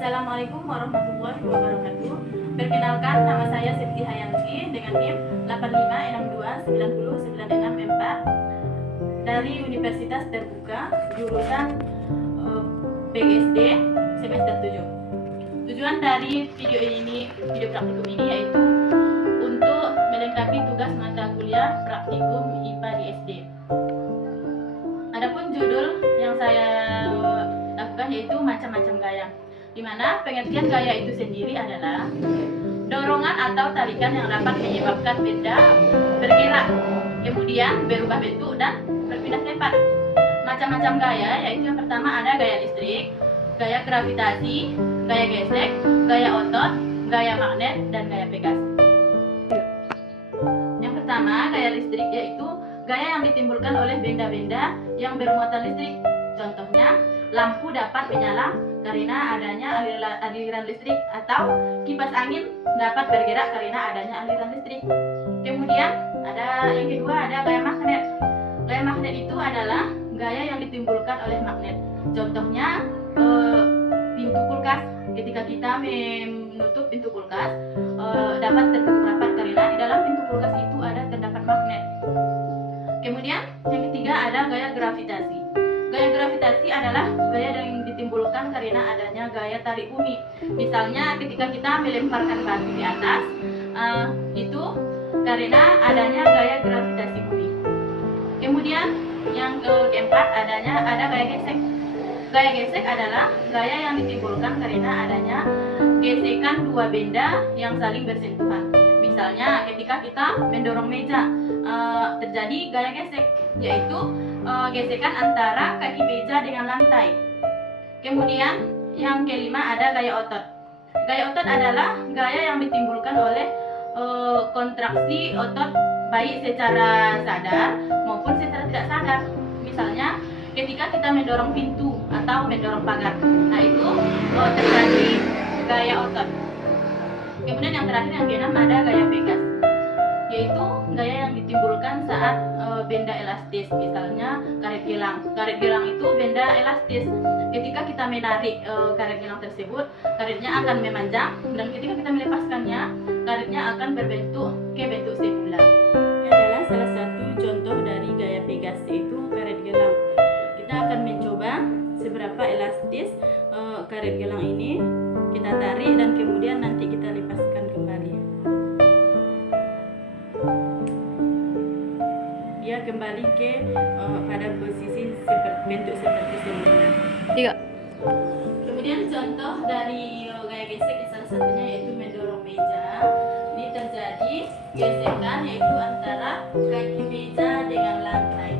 Assalamualaikum warahmatullahi wabarakatuh. Perkenalkan, nama saya Siti Hayanti dengan NIM 85629096 dari Universitas Terbuka jurusan PGSD semester 7. Tujuan dari video praktikum ini yaitu untuk melengkapi tugas mata kuliah praktikum IPA di SD. Adapun judul yang saya lakukan yaitu macam-macam gaya, di mana pengertian gaya itu sendiri adalah dorongan atau tarikan yang dapat menyebabkan benda bergerak, kemudian berubah bentuk dan berpindah tempat. Macam-macam gaya yaitu yang pertama ada gaya listrik, gaya gravitasi, gaya gesek, gaya otot, gaya magnet, dan gaya pegas. Yang pertama, gaya listrik yaitu gaya yang ditimbulkan oleh benda-benda yang bermuatan listrik. Contohnya, lampu dapat menyala karena adanya aliran listrik, atau kipas angin dapat bergerak karena adanya aliran listrik. Kemudian yang kedua ada gaya magnet. Gaya magnet itu adalah gaya yang ditimbulkan oleh magnet. Contohnya pintu kulkas. Ketika kita menutup pintu kulkas dapat tertutup rapat karena di dalam pintu kulkas itu ada terdapat magnet. Kemudian yang ketiga ada gaya gravitasi. Gaya gravitasi adalah gaya yang ditimbulkan karena adanya gaya tarik bumi. Misalnya ketika kita melemparkan batu di atas, itu karena adanya gaya gravitasi bumi. Kemudian yang keempat ada gaya gesek. Gaya gesek adalah gaya yang ditimbulkan karena adanya gesekan dua benda yang saling bersentuhan. Misalnya ketika kita mendorong meja, terjadi gaya gesek, yaitu gesekan antara kaki meja dengan lantai. Kemudian yang kelima ada gaya otot. Gaya otot adalah gaya yang ditimbulkan oleh kontraksi otot baik secara sadar maupun secara tidak sadar. Misalnya ketika kita mendorong pintu atau mendorong pagar, nah itu terjadi gaya otot. Kemudian yang terakhir yang keenam ada gaya pegas, yaitu gaya yang ditimbulkan saat benda elastis. Misalnya karet gelang. Karet gelang itu benda elastis. Ketika kita menarik karet gelang tersebut, karetnya akan memanjang, dan ketika kita melepaskannya, karetnya akan berbentuk ke bentuk sekular. Ini adalah salah satu contoh dari gaya pegas, yaitu karet gelang. Kita akan mencoba seberapa elastis karet gelang ini. Kita tarik dan kemudian nanti kita lepaskan kembali. Dia kembali ke pada posisi bentuk seperti semula. Kemudian contoh dari gaya gesek salah satunya yaitu mendorong meja. Ini terjadi gesekan yaitu antara kaki meja dengan lantai.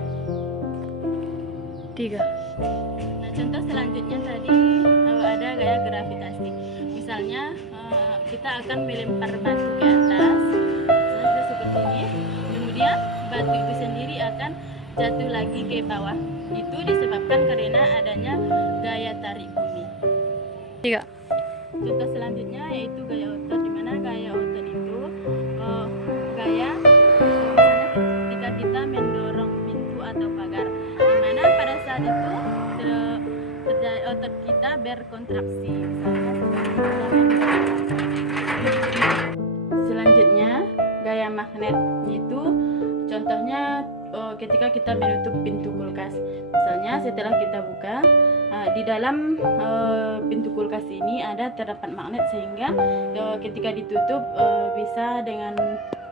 3. Nah, contoh selanjutnya tadi ada gaya gravitasi. Misalnya kita akan melempar batu ke atas, seperti ini. Kemudian batu itu sendiri akan jatuh lagi ke bawah. Itu disebabkan karena adanya gaya tarik bumi. 3. Contoh selanjutnya yaitu gaya otot, di mana gaya otot itu gaya ketika kita mendorong pintu atau pagar, di mana pada saat itu otot kita berkontraksi. Selanjutnya gaya magnet, yaitu contohnya ketika kita menutup pintu kulkas. Misalnya setelah kita buka, di dalam pintu kulkas ini terdapat magnet, sehingga ketika ditutup bisa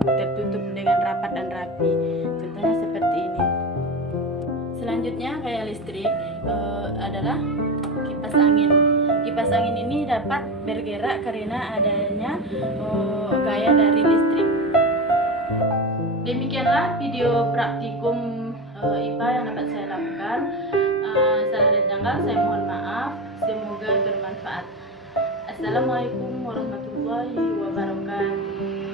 tertutup dengan rapat dan rapi. Contohnya seperti ini. Selanjutnya gaya listrik adalah kipas angin. Kipas angin ini dapat bergerak karena adanya gaya dari listrik. Demikianlah video praktikum IPA yang dapat saya lakukan. Salah dan janggal saya mohon maaf. Semoga bermanfaat. Assalamualaikum warahmatullahi wabarakatuh.